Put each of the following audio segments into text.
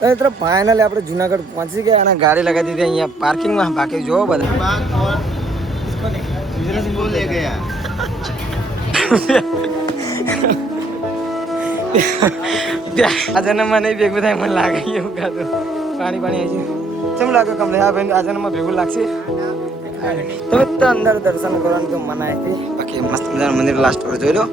તો મિત્રો ફાઇનલી આપણે જુનાગઢ પહોંચી ગયા અને ગાડી લગાવી દીધી અહીંયા પાર્કિંગમાં. બાકી જોવો બધા આ જન્મમાં નહીં ભેગું થાય મને લાગે એવું કાતું પાણી આવી છે. કેમ લાગે કમલે? હા ભાઈ આ જન્મમાં ભેગું લાગશે. તો મિત્રો અંદર દર્શન કરવાનું તો મનાય હતી. બાકી મસ્ત મજાનું મંદિર લાસ્ટ પર જોઈ લો.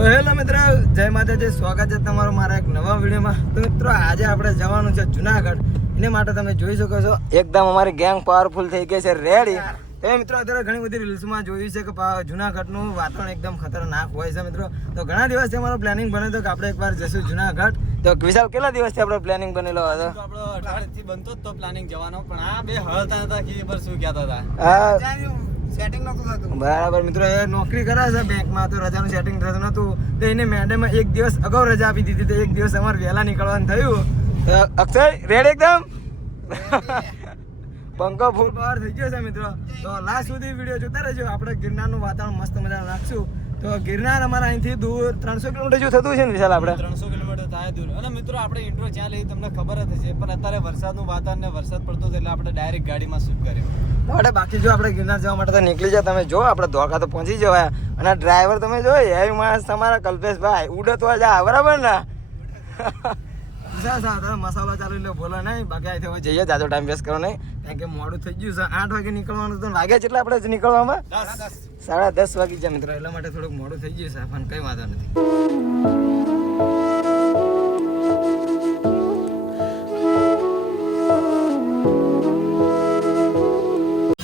તો હેલો મિત્રો, જય માતાજી, સ્વાગત છે તમારું મારા એક નવા વિડીયોમાં. તો મિત્રો આજે આપણે જવાનું છે જુનાગઢ. એના માટે તમે જોઈ શકો છો એકદમ અમારી ગેંગ પાવરફુલ થઈ ગઈ છે, રેડી. તો મિત્રો અત્યારે ઘણી બધી રીલ્સમાં જોયું છે કે જુનાગઢનું વાતાવરણ એકદમ ખતરનાક હોય છે મિત્રો. તો ઘણા દિવસથી અમારો પ્લાનિંગ બન્યો હતો કે આપણે એકવાર જઈશું જુનાગઢ. તો વિશાલ કેટલા દિવસથી આપણો પ્લાનિંગ બનેલો હતો? આપણો 18 થી બનતો જ તો પ્લાનિંગ જવાનો, પણ આ બે હળતા હતા કે પર શું કહેતા હતા. હા સેટિંગ નહોતું થતું. બરાબર મિત્રો, એ નોકરી કરે છે બેંકમાં, તો રજાનું સેટિંગ થતું નહોતું. તો એને મેડમે એક દિવસ અગાઉ રજા આપી દીધી. તો એક દિવસ અમારે વહેલા નીકળવાનું થયું. તો અક્ષય રેડી એકદમ પંખો ફૂલ પાવર થઈ ગયો છે મિત્રો. તો લાસ્ટ સુધી વિડીયો જોતા રહેજો. આપણે ગિરનારનું વાતાવરણ મસ્ત મજા રાખશું. તો ગિરનાર અમારા અહીંથી દૂર 300 કિલોમીટર જેવું થતું છે ને વિશાલ? આપણે 300 કિલોમીટર થાય દૂર. અને મિત્રો આપણે ઇન્ટ્રો જ્યાં લઈ તમને ખબર જ હશે, પણ અત્યારે વરસાદનું વાતાવરણ ને વરસાદ પડતો હતો એટલે આપણે ડાયરેક્ટ ગાડીમાં શૂટ કર્યું. આપણે બાકી જો આપણે ગિરનાર જવા માટે તો નીકળી જાય. તમે જો આપણે ધોકા તો પહોંચી જવાય. અને ડ્રાઈવર તમે જો એવી માણસ તમારા કલ્પેશભાઈ ઉડે તો જા, બરાબર ને? તમે મસાલો ચાલુ લો, બોલો નહીં. બાકી અહીંથી હવે જઈએ, જાજો ટાઈમ વેસ્ટ કરો નહીં, કારણ કે મોડું થઈ ગયું છે. 8 વાગે નીકળવાનું તો વાગ્યા કેટલા આપણે નીકળવામાં? 10:30 વાગી જાય મિત્રો. એટલા માટે થોડુંક મોડું થઈ ગયું છે, પણ કઈ વાંધો નથી.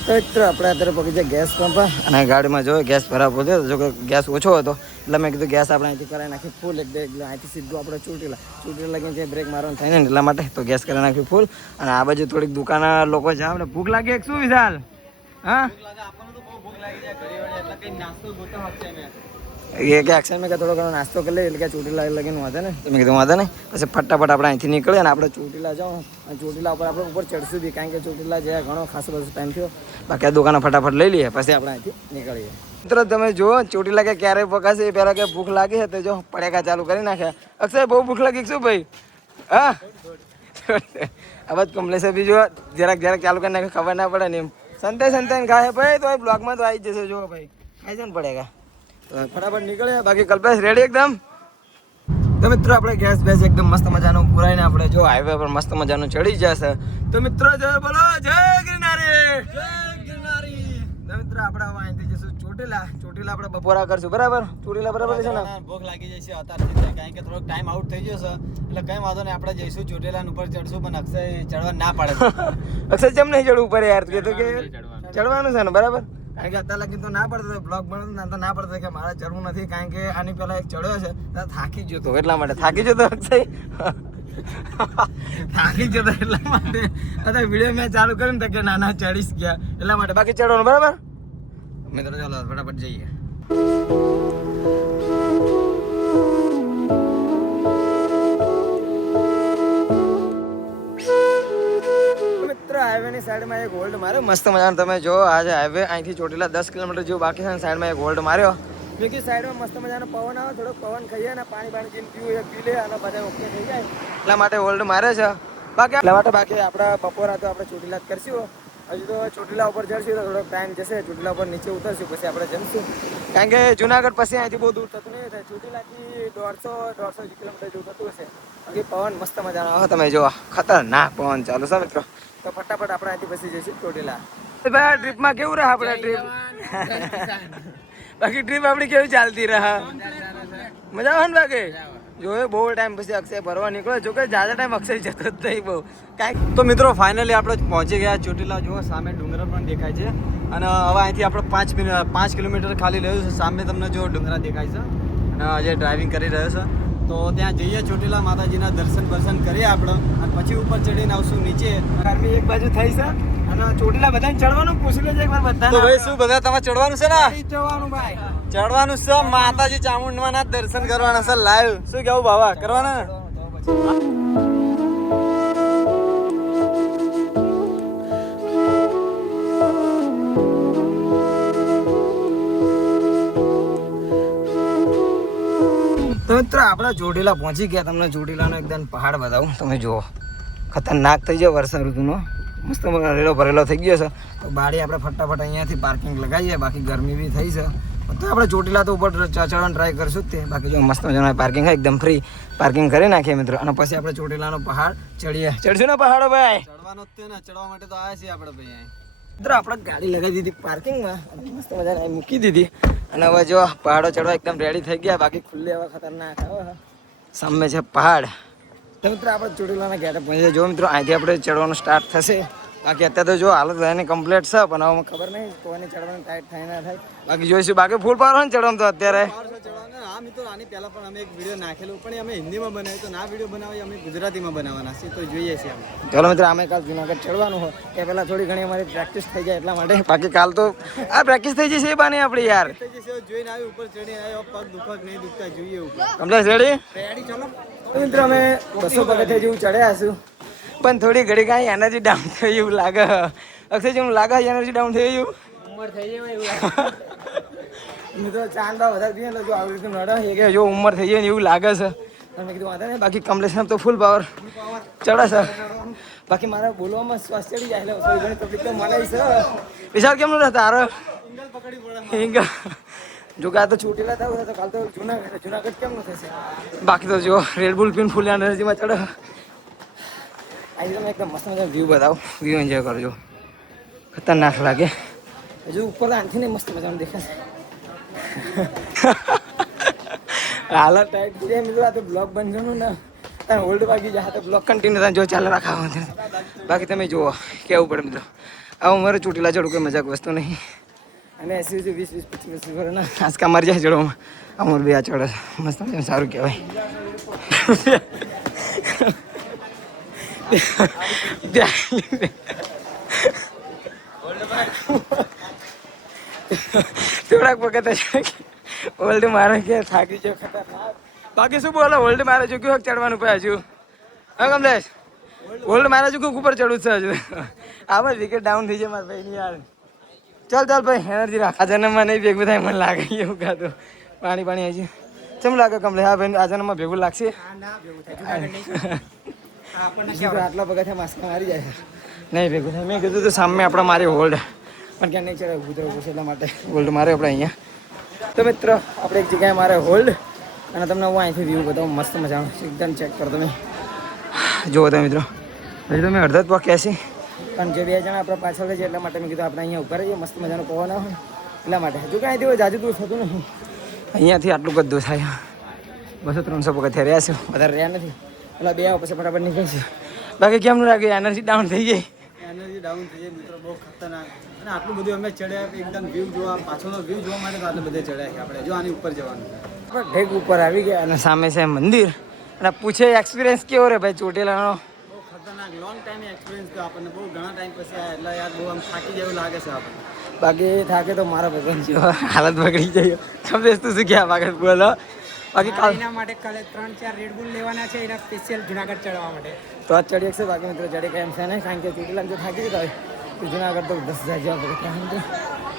તો મિત્રો આપણે અત્યારે પગી જાય ગેસ પંપ, અને ગાડીમાં જો ગેસ ભરાવો છે. જો કે ગેસ ઓછો હતો એટલે મેં કીધું ગેસ આપણે અહીંથી કરાવી નાખી ફૂલ. એટલે અહીંથી સીધું આપણે ચોટીલા લગીને જે બ્રેક મારવાનું થાય ને એટલા માટે તો ગેસ કરી નાખ્યું ફૂલ. અને આ બાજુ થોડીક દુકાના લોકો છે. આપણે ભૂખ લાગી શું વિશાલ? હા એ કે એક્શન મેં કે થોડો ઘણો નાસ્તો કરી લે, એટલે કે ચોટીલા લગીને વાંધે ને. તો મેં કીધું વાંધે નહીં. પછી ફટાફટ આપણે અહીંથી નીકળીએ અને આપણે ચોટીલા જાઓ. અને ચોટીલા ઉપર આપણે ઉપર ચડશું બી, કારણ કે ચોટીલા જ્યાં ઘણો ખાસો બધો ટાઈમ થયો. બાકી આ દુકાનો ફટાફટ લઈ લઈએ, પછી આપણે અહીંથી નીકળીએ. મિત્રો તમે જુઓ ચોટીલા કે ક્યારે પકાશે એ પહેલાં કે ભૂખ લાગી છે તો જો પડેકા ચાલુ કરી નાખ્યા. અક્ષય બહુ ભૂખ લાગી શું ભાઈ? હા હવે કમલેશે બી જો જરાક ચાલુ કરી નાખે, ખબર ના પડે ને એમ. સંતાઈ ખાય ભાઈ તો બ્લોગમાં તો આવી જશે. જો ભાઈ ખાઈ છે ને પડેગા. તો ફટાફટ નીકળ્યા. બાકી કલ્પેશ રેડી એકદમ? તો મિત્રો આપણે ગેસ બેસ એકદમ મસ્ત મજાનું પુરાઈને આપણે જો હાઈવે પર મસ્ત મજાનું ચડી જશે. તો મિત્રો જય બોલો જય ગિરનારી, જય ગિરનારી. તો મિત્રો આપણે હવે અહીંથી જઈશું ચોટીલા. આપણે બપોરા કરશું, બરાબર? ચોટીલા બરાબર છે ને? ભૂખ લાગી જશે અત્યારથી, કારણ કે થોડોક ટાઈમ આઉટ થઈ ગયો છે. એટલે કઈ વાંધો નહીં, આપણે જઈશું ચોટીલા ઉપર ચડશું. પણ અક્ષય ચડવા ના પાડે. અક્ષય કેમ નહીં ચડવું ઉપર યાર? કે તો કે ચડવાનું છે ને, બરાબર? કારણ કે અત્યારે લગી તો ના પડતો બ્લોગ બનાવતો ના પડતો કે મારે ચડવું નથી, કારણ કે આની પહેલા એક ચડ્યો છે તો થાકી જતો. એટલા માટે થાકી જતો અક્ષય થાકી જતો એટલા માટે અત્યારે વિડીયો મેં ચાલુ કર્યું ને કે નાના ચડીશ ગયા એટલા માટે. બાકી ચડવાનું બરાબર મિત્રો. ચાલો ફટાફટ જઈએ. હાઈવે ની સાઈડમાં એક હોલ્ડ માર્યો મસ્ત મજાનો. તમે જો આજે હાઈવે અહીંથી ચોટીલા 10 કિલોમીટર જેવું બાકી છે. સાઈડમાં એક હોલ્ડ માર્યો. બીજી સાઈડમાં મસ્ત મજાનો પવન આવે, થોડોક પવન ખાઈએ અને પાણી જેમ પીવું પી લે અને બધા ઓકે થઈ જાય. એટલા માટે હોલ્ડ મારે છે. બાકી આપણા બપોરા તો આપણે ચોટીલા જ કરશું. હજુ તો ચોટીલા ઉપર ચડશું તો થોડોક ટાઈમ જશે. ચોટીલા ઉપર નીચે ઉતરશું પછી આપણે જમશું, કારણ કે જુનાગઢ પછી અહીંથી બહુ દૂર થતું નહીં થાય. ચોટીલાથી 150 કિલોમીટર જેવું થતું હશે. બાકી પવન મસ્ત મજાનો આવે. તમે જો ખતરનાક પવન ચાલુ છે મિત્રો. તો ફટાફટ આપણે અહીંથી પછી જઈશું ચોટીલા. ભાઈ આ ટ્રીપમાં કેવું રહે આપણે ટ્રીપ? બાકી ટ્રીપ આપણી કેવી ચાલતી રહે? મજા આવે ને? બાકી જોયું બહુ ટાઈમ પછી અક્ષય ભરવા નીકળ્યો. જોકે જાજા ટાઈમ અક્ષય જતો જ નહીં બહુ કાંઈ. તો મિત્રો ફાઇનલી આપણે પહોંચી ગયા ચોટીલા. જુઓ સામે ડુંગર પણ દેખાય છે. અને હવે અહીંથી આપણે 5 કિલોમીટર ખાલી રહ્યું છે. સામે તમને જો ડુંગરા દેખાય છે. અને આજે ડ્રાઇવિંગ કરી રહ્યો છે. તો ત્યાં જઈએ ચોટીલા માતાજીના દર્શન કરીએ આપણે, અને પછી ઉપર ચડીને આવશું નીચે. ગરમી એક બાજુ થઈ છે અને ચોટીલા બધાને ચડવાનું પૂછી લેજો એકવાર બધા. તો ભાઈ શું બધા તમારે ચડવાનું છે ને? ચડવાનું ભાઈ, ચડવાનું છે. માતાજી ચામુંડમાના દર્શન કરવાના છે લાઈવ. શું કેવું બાબા, કરવાના? મિત્રો આપણે ચોટીલા પહોંચી ગયા. તમને ચોટીલાનો એકદમ પહાડ બતાવું. તમે જુઓ, ખતરનાક થઈ ગયો વર્ષા ઋતુનો. મસ્ત રેલો ભરેલો થઈ ગયો છે. તો બારી આપણે ફટાફટ અહીંયાથી પાર્કિંગ લગાવીએ. બાકી ગરમી બી થઈ છે તો આપણે ચોટીલા તો ઉપર ચડવાનું ટ્રાય કરશું જ તે. બાકી જો મસ્ત મજાનું પાર્કિંગ છે, એકદમ ફ્રી પાર્કિંગ કરી નાખીએ મિત્રો. અને પછી આપણે ચોટીલાનો પહાડ ચડશું ને પહાડો ભાઈ. ચડવાનો જ તે ને, ચડવા માટે તો આવ્યા છીએ આપણે ભાઈ. મિત્રો આપણે ગાડી લગાવી દીધી પાર્કિંગમાં અને મસ્ત મજાને મૂકી દીધી. અને હવે જો પહાડો ચડવા એકદમ રેડી થઈ ગયા. બાકી ખુલ્લે હવે ખતરનાક આવે. સામે છે પહાડ. તો મિત્રો આપણે ચોટીલાના ગેટે પહોંચીએ. જો મિત્રો અહીંથી આપણે ચડવાનું સ્ટાર્ટ થશે. બાકી અત્યારે તો જો હાલત એની કમ્પ્લીટ છે, પણ હવે ખબર નહીં કોઈને ચડવાનું ટાઈટ થાય ના થાય. બાકી જોઈશું. બાકી ફૂલ પાવર ને ચડવાનું તો અત્યારે. હા મિત્રો, આની પહેલા પણ અમે એક વિડીયો નાખેલું, પણ અમે હિન્દીમાં બનાવ્યું. તો ના વિડીયો બનાવી અમે ગુજરાતીમાં બનાવવાના છે, તો જોઈએ છીએ અમે. ચાલો મિત્રો, અમે કાલ જુનાગઢ ચડવાનું હોય એ પહેલાં થોડી ઘણી અમારી પ્રેક્ટિસ થઈ જાય એટલા માટે. બાકી કાલ તો આ પ્રેક્ટિસ થઈ જશે એ બાને આપણી યાર. જોઈને આવી ઉપર ચડી આવ્યો, પગ દુખક નહીં દુખતા જોઈએ ઉપર. કમ્પ્લેટ રેડી ચાલો. તો મિત્રો અમે 200 પગથિયા જેવું ચડ્યા હશું, પણ થોડી ઘડી કાંઈ એનર્જી ડાઉન થઈ એવું લાગે. અક્ષય જેવું લાગે એનર્જી ડાઉન થઈ ગયું. ઉંમર થઈ જાય એવું મિત્રો. ચાંદા વધારે પીએ તો જો આવી રીતે નડે કે જો ઉંમર થઈ જાય ને એવું લાગે છે. તમે કીધું વાંધો નહીં. બાકી કમલેશ તો ફૂલ પાવર ચડે છે. બાકી મારા બોલવામાં શ્વાસ ચડી જાય એટલે થોડી ઘણી તકલીફ તો મને છે. વિચાર કેમનું રહે તારો? જો કે આ તો ચોટીલા થયું તો કાલ તો જુનાગઢ કેમનું થશે? બાકી તો જો રેડબુલ પીને ફૂલ એનર્જીમાં ચડે. અહીં તમે એકદમ મસ્ત મજા વ્યૂ બતાવો. વ્યૂ એન્જોય કરજો. ખતરનાક લાગે. હજુ ઉપર આનથી નહીં મસ્ત મજાનું દેખાશે. હાલત ટાઈટ થઈ જાય મિત્રો. આ તો બ્લોગ બનવાનું ને ઓલ્ડ બાકી જાય તો બ્લોગ કન્ટિન્યુ થાય. જો ચાલે રાખવાનું. બાકી તમે જુઓ કેવું પડે મિત્રો. આવું મારે ચોટીલા ચડવું કોઈ મજાક વસ્તુ નહીં. અને એસી 20 25 વર્ષના આંસકા મારી જાય ચડવામાં. અમારું બે આ ચડે મસ્ત સારું કહેવાય. થોડાક વખત ઓલ્ડ મારે કે થાકી ગયો ખતરનાક. બાકી શું બોલો, ઓલ્ડ મારે ચૂક્યું ચડવાનું પાય હજુ. હા કમલેશ, ઓલ્ડ મારે ચૂક્યું ઉપર ચડવું છે હજુ. આમાં વિકેટ ડાઉન થઈ જાય મારા ભાઈની યાર. ચાલ ભાઈ એનર્જી રાખ. આ જન્મમાં નહીં ભેગું થાય મને લાગે એવું કાતું. પાણી હજી કેમ લાગે કમલેશ? હા ભાઈ આ જન્મમાં ભેગું લાગશે. આટલા પગથિયા માસ્કા મારી જાય નહીં ભેગું થાય. મેં કીધું તો સામે આપણે મારી હોલ્ડ પણ ક્યાં નહીં ચડે ઊભું થવું પડશે એટલા માટે હોલ્ડ મારે આપણે અહીંયા. તો મિત્રો આપણે એક જગ્યાએ મારે હોલ્ડ અને તમને હું અહીંથી વ્યૂ બતાવું મસ્ત મજાનું. એકદમ ચેક કરો તમે. જુઓ તમે મિત્રો, હજી તમે અડધા જ પગ છે પણ જે 2 જણા આપણે પાછળ છે એટલા માટે મેં કીધું આપણે અહીંયા ઉપર રહીએ. મસ્ત મજાનો પવન આવે એટલા માટે. હજુ કાંઈ થયું જાજુ દૂર થતું નહીં. અહીંયાથી આટલું બધું થાય. 200-300 પગથિયા રહ્યા છે, વધારે રહ્યા નથી. એટલે 2 આવે પછી ફટાફટ નીકળશે. બાકી કેમનું લાગે? એનર્જી ડાઉન થઈ ગઈ. એનર્જી ડાઉન થઈ જાય મિત્રો, બહુ ખતરનાક. અને આટલું બધું અમે ચડ્યા એકદમ વ્યૂ જોવા, પાછળનો વ્યૂ જોવા માટે તો આટલે બધે ચડ્યા છે આપણે. જો આની ઉપર જવાનું. આપણે ઢેક ઉપર આવી ગયા અને સામે છે મંદિર. અને પૂછે એક્સપિરિયન્સ કેવો રે ભાઈ ચોટીલાનો? બહુ ખતરનાક લોંગ ટાઈમ એક્સપિરિયન્સ તો આપણને. બહુ ઘણા ટાઈમ પછી આ એટલે યાર બહુ આમ થાકી જેવું લાગે છે આપણને. બાકી થાકે તો મારા ભગવાન જો હાલત બગડી જાય. સમજે તું શું ક્યાં બાકી બોલો. બાકી કાલ એના માટે કાલે 3-4 રેડબુલ લેવાના છે એના સ્પેશિયલ જુનાગઢ ચડવા માટે. તો આ ચડી શકશે. બાકી મિત્રો ચડી કાંઈ એમ છે ને, કારણ કે ચોટીલા જો થાકી જતા હોય તો જુનાગઢ તો 10,000 જેવા પગથિયા.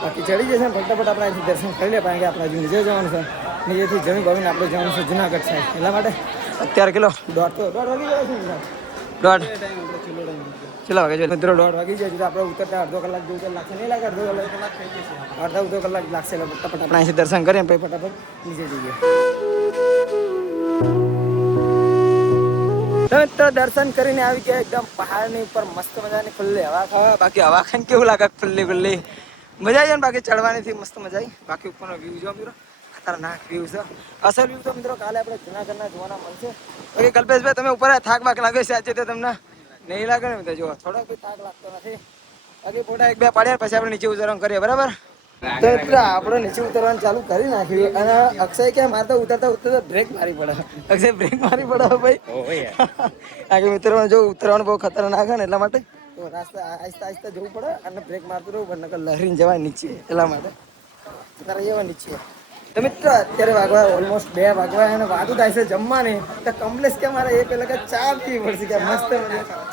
બાકી ચડી જશે ને ફટાફટ આપણે અહીંથી દર્શન કરી લે. કારણ કે આપણે હજુ નીચે જવાનું છે. નીચેથી જમી ભાવીને આપણે જવાનું છે જુનાગઢ સાઈડ. એટલા માટે અત્યારે કિલો 1:30 વાગી જાય છે. 1:30 કેટલા વાગે છે મિત્રો? 1:30 વાગી જાય. આપણે ઉતરતા અડધો કલાક જેવું તો લાગશે. નહીં લાગે? અડધો કલાક લાગશે. એટલે ફટાફટ આપણે અહીંથી દર્શન કરીએ પછી ફટાફટ નીચે જઈએ. તો દર્શન કરીને આવી ગયા એકદમ પહાડની ઉપર મસ્ત મજાની ખુલ્લી હવા ખાવા. બાકી હવા ખાઈને કેવું લાગે? ખુલ્લી મજા આવી જાય ને. બાકી ચડવાનીથી મસ્ત મજા આવી. બાકી ઉપરનો વ્યૂ જો મિત્રો, ખતરનાક વ્યૂ છે. અસલ વ્યૂ તો મિત્રો કાલે આપણે જુનાગઢના જોવાના મળશે. બાકી કલ્પેશભાઈ તમે ઉપર થાક બાક લાગે છે આજે? તો તમને નહીં લાગે ને મિત્રો? જો થોડોક બી થાક લાગતો નથી. બાકી ફોટા 1-2 પાડ્યા પછી આપણે નીચે ઉતરવાનું કરીએ. બરાબર? તો મિત્રો આપણે નીચે ઉતરવાનું ચાલુ કરી નાખ્યું. અને અક્ષય કે મારે તો ઉતરતા બ્રેક મારી પડે. અક્ષય બ્રેક મારી પડે ભાઈ. આગળ મિત્રો જો ઉતરવાનું બહુ ખતરનાક ને એટલા માટે તો રાસ્તા આહિસ્તા જવું પડે અને બ્રેક મારતું રહેવું પડે. નકર લહેરીને જવાય નીચે. એટલા માટે તારે જવા નીચે. તો મિત્રો અત્યારે વાગવા ઓલમોસ્ટ 2 વાગવા અને વાતું થાય છે જમવાની. તો કમલેશ કે મારે એ પેલા કે ચા પીવી પડશે કે મસ્ત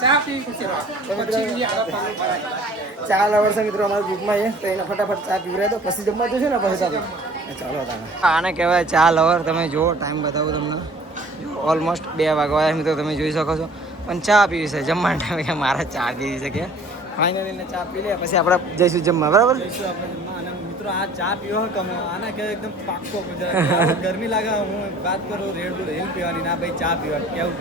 ચા પીવી છે. ચા લવર છે મિત્રો અમારા ગ્રુપમાં. તો એને ફટાફટ ચા પીવડાય તો પછી જમવા જશે ને પછી ચાલો આને કહેવાય ચા લવર. તમે જુઓ ટાઈમ બતાવું તમને, ઓલમોસ્ટ 2 વાગવા મિત્રો તમે જોઈ શકો છો. પણ ચા પીવી છે જમવાના ટાઈમે, મારા ચા પીવી છે કે ફાઇનલી ચા પી લે પછી આપણે જઈશું જમવા. બરાબર જઈશું આપણે જમવા. અને મિત્રો આ ચા પીવો કમો આના કે એકદમ પાક્કો ગુજરાતી. ગરમી લાગે હું વાત કરું રેડ બુલ હિલ પીવાની ના ભાઈ ચા પીવાની કેવું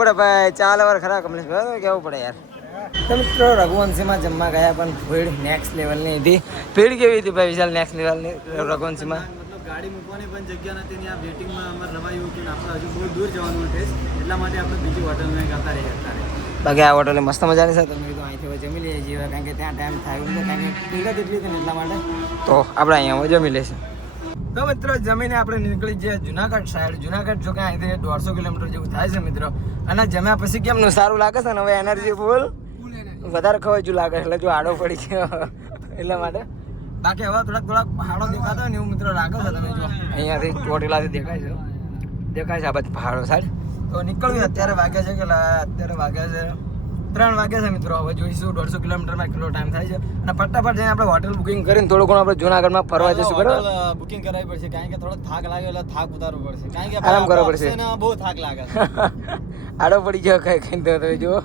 પડે ભાઈ. ચા લવર ખરા કમલેશ બરાબર કેવું પડે યાર. તો મિત્રો રઘુવંશીમાં જમવા ગયા પણ ભીડ નેક્સ્ટ લેવલની હતી. ભીડ કેવી હતી ભાઈ વિશાલ નેક્સ્ટ લેવલની રઘુવંશીમાં? મતલબ ગાડી મૂકવાની પણ જગ્યા નથી ત્યાં વેટિંગમાં અમારે રવાયું કે આપણે હજુ બહુ દૂર જવાનું છે એટલા માટે આપણે બીજી હોટલમાં જતા રહ્યા. બાકી આ હોટલે મસ્ત મજાની છે. તમે કીધું અહીંથી જમી લઈએ છીએ કારણ કે ત્યાં ટાઈમ થાય એટલે કારણ કે ભીડ જ એટલી હતી ને એટલા માટે તો આપણે અહીંયા જમી લઈશું. તો મિત્રો જમીને આપણે નીકળી જઈએ જુનાગઢ સાઈડ. જુનાગઢ જો કે અહીંથી 150 કિલોમીટર જેવું થાય છે મિત્રો. અને જમ્યા પછી કેમનું સારું લાગે છે ને હવે એનર્જી ફૂલ વધારે ખવાય જો લાગે એટલે જો આડો પડી ગયો એટલા માટે. બાકી હવે થોડાક પહાડો દેખાતા હોય ને એવું મિત્રો લાગે છે. તમે જો અહીંયાથી ચોટીલાથી દેખાય છે આ બધા પહાડો સાઈડ. તો નીકળ્યું અત્યારે વાગ્યા છે કે અત્યારે વાગ્યા છે 3 વાગ્યા છે મિત્રો. હવે જોઈશું 150 કિલોમીટરમાં કેટલો ટાઈમ થાય છે. અને ફટાફટ જઈને આપણે હોટેલ બુકિંગ કરીને થોડું ઘણું આપણે જુનાગઢમાં ફરવા જઈશું. બરાબર બુકિંગ કરાવવી પડશે કારણ કે થોડો થાક લાગે એટલે થાક ઉતારવો પડશે કારણ કે આરામ કરવો પડશે. બહુ થાક લાગે આડો પડી ગયો કઈ તો તમે જુઓ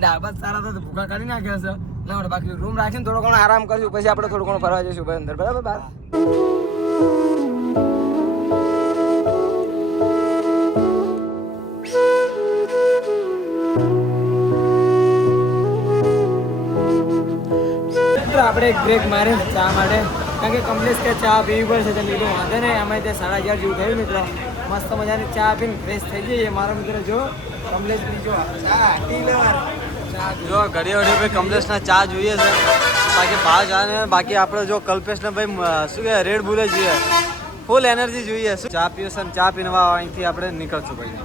ડાબા સારા તો ભૂખા કાઢી નાખ્યા છે. ના બાકી રૂમ રાખીને થોડો ઘણો આરામ કરશું પછી આપણે થોડું ઘણું ફરવા જઈશું ભાઈ અંદર. બરાબર બાર આપણે એક બ્રેક મારે ચા માટે કારણ કે કમલેશ કે ચા પીવી પડશે તો લીધું વાંધો નહીં. અમે ત્યાં 11:30 જેવું થયું મિત્રો. મસ્ત મજાની ચા પીને ફ્રેશ થઈ જઈએ. મારો મિત્ર જો કમલેશ બીજો ચા ડીલર જો ઘડી વડી ભાઈ કમલેશના ચા જોઈએ છે. બાકી બહાર જાય ને બાકી આપણે જો કલ્પેશને ભાઈ શું કહે રેડ બુલે જોઈએ ફૂલ એનર્જી જોઈએ. શું ચા પીએ છે ચા પીવા અહીંથી આપણે નીકળશું ભાઈ.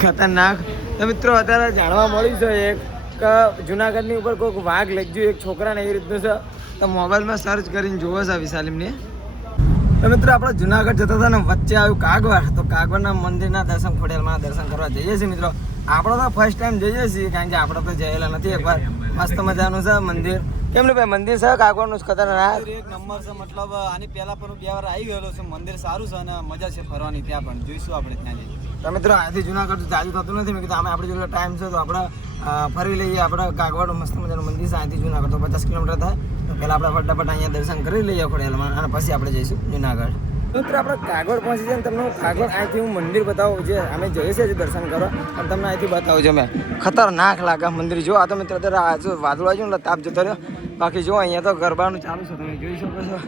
ખતરનાક. તો મિત્રો અત્યારે જાણવા મળ્યું છે એક જુનાગઢની ઉપર કોઈક વાઘ લઈ એક છોકરાને એવી રીતનું છે. તો મોબાઈલમાં સર્ચ કરીને જોવો છે વિશાલીમને. તો મિત્રો આપણે જુનાગઢ જતા હતા ને વચ્ચે આવ્યું કાગવાડ. તો કાગવાડના મંદિરના દર્શન ખોડિયારમાં દર્શન કરવા જઈએ છીએ મિત્રો. આપણે તો ફર્સ્ટ ટાઈમ જઈએ છીએ કારણ કે આપણે તો જયેલા નથી એકવાર. મસ્ત મજાનું છે મંદિર. કેમ ને ભાઈ મંદિર છે કાગવાડનું ખતરનાક એક નંબર છે. મતલબ આની પહેલા પણ 2 વાર આવી ગયેલો છે. મંદિર સારું છે અને મજા છે ફરવાની. ત્યાં પણ જોઈશું આપણે ત્યાં જઈએ. તો મિત્રો અહીંથી જુનાગઢ જાજુ થતું નથી. મેં કીધું આપણે જેટલો ટાઈમ છે તો આપણે ફરી લઈએ. આપણે કાગવાડ મસ્ત મજાનું મંદિર છે. અહીંથી જુનાગઢ તો 50 કિલોમીટર થાય. તો પહેલાં આપણે ફટાફટ અહીંયા દર્શન કરી લઈએ ખોડિયારમાં અને પછી આપણે જઈશું જુનાગઢ. મિત્રો આપણે કાગવાડ પહોંચી જાય ને તમને હું કાગવાડ અહીંથી હું મંદિર બતાવું જે અમે જઈએ છીએ દર્શન કરવા અને તમને અહીંથી બતાવું છું. મેં ખતરનાક લાગે મંદિર જો. આ તો મિત્રો અત્યારે વાદળો આવ્યું એટલે તાપ જતો રહ્યો. બાકી જો અહીંયા તો ગરબાનું ચાલુ છે તમે જોઈ શકો છો.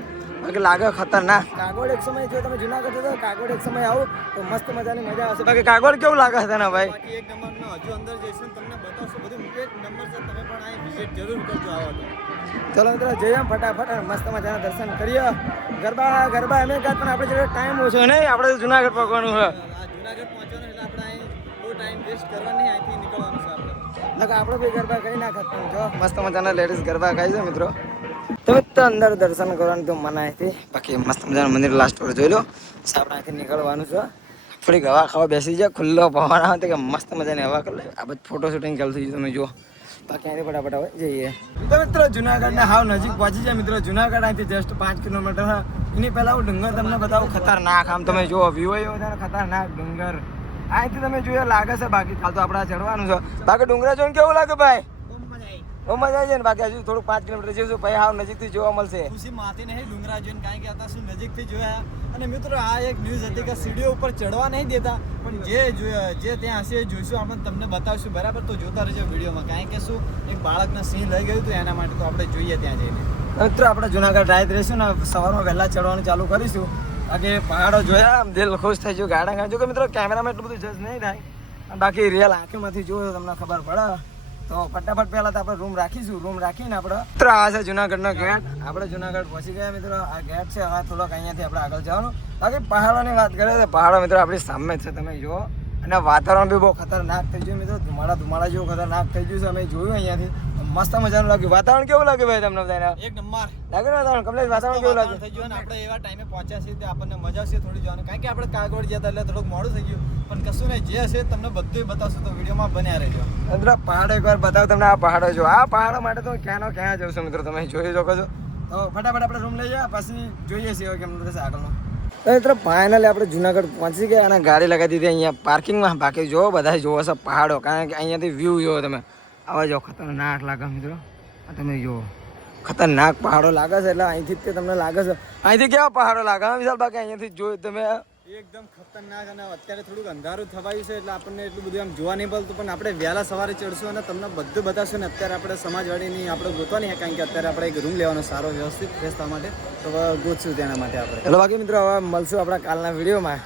બાકી લાગે ખતરનાક. કાગવાડ એક સમય જો તમે જુનાગઢ જતો કાગવાડ એક સમય આવો તો મસ્ત મજાની મજા આવશે. બાકી કાગવાડ કેવું લાગે છે ને ભાઈ? બાકી એક નંબરનો હજુ અંદર જઈશું તમને બતાવશું બધું. એક નંબર છે. તમે પણ અહીં વિઝિટ જરૂર કરજો આવો તો. ચલો મિત્રો જઈએ ફટાફટ અને મસ્ત મજાના દર્શન કરીએ. ગરબા એમ ગાત પણ આપણે જેટલો ટાઈમ ઓછો નહીં. આપણે તો જુનાગઢ પકવાનું છે. આ જુનાગઢ પહોંચવાનું એટલે આપણે અહીં બહુ ટાઈમ વેસ્ટ કરવા નહીં. અહીંથી નીકળવાનું છે આપણે. આપણે બી ગરબા કરી નાખત પણ જો મસ્ત મજાના લેડીઝ ગરબા ગાય છે મિત્રો. તમે તો અંદર દર્શન કરવાની તો મનાઈ હતી. બાકી મસ્ત મજાનું મંદિર લાસ્ટ પર જોઈ લો. આપણે અહીંથી નીકળવાનું છે. થોડીક હવા ખાવા બેસી જાય. ખુલ્લો પવન આવે કે મસ્ત મજાની હવા કરી લે. આ બધું ફોટો શૂટિંગ ચાલુ થઈ ગયું તમે જુઓ. બાકી અહીંથી ફટાફટ હવે જઈએ. તો મિત્રો જુનાગઢના હાવ નજીક પહોંચી જાય મિત્રો. જુનાગઢ અહીંથી જસ્ટ 5 કિલોમીટર. એની પહેલાં હું ડુંગર તમને બતાવું ખતરનાક. આમ તમે જુઓ વ્યૂ એવો છે ખતરનાક ડુંગર. અહીંથી તમે જોયા લાગે છે. બાકી કાલ તો આપણે ચડવાનું છે. બાકી ડુંગરા જોઈને કેવું લાગે ભાઈ? બહુ મજા આવી જાય ને. બાકી હજુ થોડું 5 કિલોમીટર જઈશું પછી હાવ નજીકથી જોવા મળશે. ખુશી માતી નહીં ડુંગરા જોઈને કારણ કે અત્યારે શું નજીકથી જોયા. અને મિત્રો આ એક ન્યૂઝ હતી કે સીડીઓ ઉપર ચડવા નહીં દેતા પણ જે ત્યાં હશે એ જોઈશું. આપણે તમને બતાવશું બરાબર. તો જોતા રહેજો વિડીયોમાં કારણ કે શું એક બાળકના સિંહ લઈ ગયું હતું એના માટે તો આપણે જોઈએ ત્યાં જઈને. મિત્રો આપણે જુનાગઢ રાત રહીશું ને સવારમાં વહેલા ચડવાનું ચાલુ કરીશું. બાકી પહાડો જોયા આમ દિલ ખુશ થઈ ગયું. ગાડા ગાડી જો કે મિત્રો કેમેરામાં એટલું બધું જજ નહીં થાય. બાકી રિયલ આંખોમાંથી જોવો તો તમને ખબર પડે. તો ફટાફટ પહેલા તો આપણે રૂમ રાખીશું. રૂમ રાખીને આપણે મિત્રો આ છે જુનાગઢનો ગેટ. આપણે જુનાગઢ પહોંચી ગયા મિત્રો. આ ગેટ છે. હવે થોડોક અહીંયાથી આપણે આગળ જવાનું. બાકી પહાડોની વાત કરીએ તો પહાડો મિત્રો આપણી સામે છે તમે જુઓ. અને વાતાવરણ બી બહુ ખતરનાક થઈ ગયું મિત્રો. ધુમાડા જેવું ખતરનાક થઈ ગયું છે. અમે જોયું અહીંયાથી મસ્ત મજાનું લાગ્યું. વાતાવરણ કેવું લાગ્યું ભાઈ તમને બધાને? એક નંબર લાગે ને વાતાવરણ કમલેશ? વાતાવરણ કેવું લાગ્યું? થઈ ગયું અને આપણે એવા ટાઈમે પહોંચ્યા છીએ તે આપણને મજા આવશે થોડી જવાનું, કારણ કે આપણે કાગવડ ગયા હતા એટલે થોડુંક મોડું થઈ ગયું, પણ કશું નહીં, જે હશે તમને બધું બતાવશું, તો વિડીયોમાં બન્યા રહેજો. મિત્રો પહાડો એકવાર બતાવો તમને. આ પહાડો જો, આ પહાડો માટે તો ક્યાંનો ક્યાં જવું છો મિત્રો, તમે જોઈ શકો છો. તો ફટાફટ આપણે રૂમ લઈ જાય પછી જોઈએ છીએ કેમ થશે આગળનું. તો મિત્રો ફાઇનલી આપણે જુનાગઢ પહોંચી ગયા અને ગાડી લગાવી દીધી અહીંયા પાર્કિંગમાં. બાકી જો બધા જોવો છો પહાડો, કારણ કે અહીંયાથી વ્યૂ જોવો તમે. આવા જો ખતરનાક લાગે મિત્રો, આ તમે જુઓ ખતરનાક પહાડો લાગે છે. એટલે અહીંથી જ તે તમને લાગે છે, અહીંથી કેવા પહાડો લાગે વિશાલ? બાકી અહીંયાથી જોઈ તમે એકદમ ખતરનાક, અને અત્યારે થોડુંક અંધારું થવાયું છે એટલે આપણને એટલું બધું આમ જોવા નહીં મળતું, પણ આપણે વહેલા સવારે ચડશું અને તમને બધું બતાવશું. ને અત્યારે આપણે સમાજવાડીની આપણે ગોતવાની છે, કારણ કે અત્યારે આપણે એક રૂમ લેવાનો સારો વ્યવસ્થિત ફ્રેશ થવા માટે, તો ગોતશું તેના માટે આપણે. એટલે બાકી મિત્રો હવે મળશું આપણા કાલના વિડીયોમાં.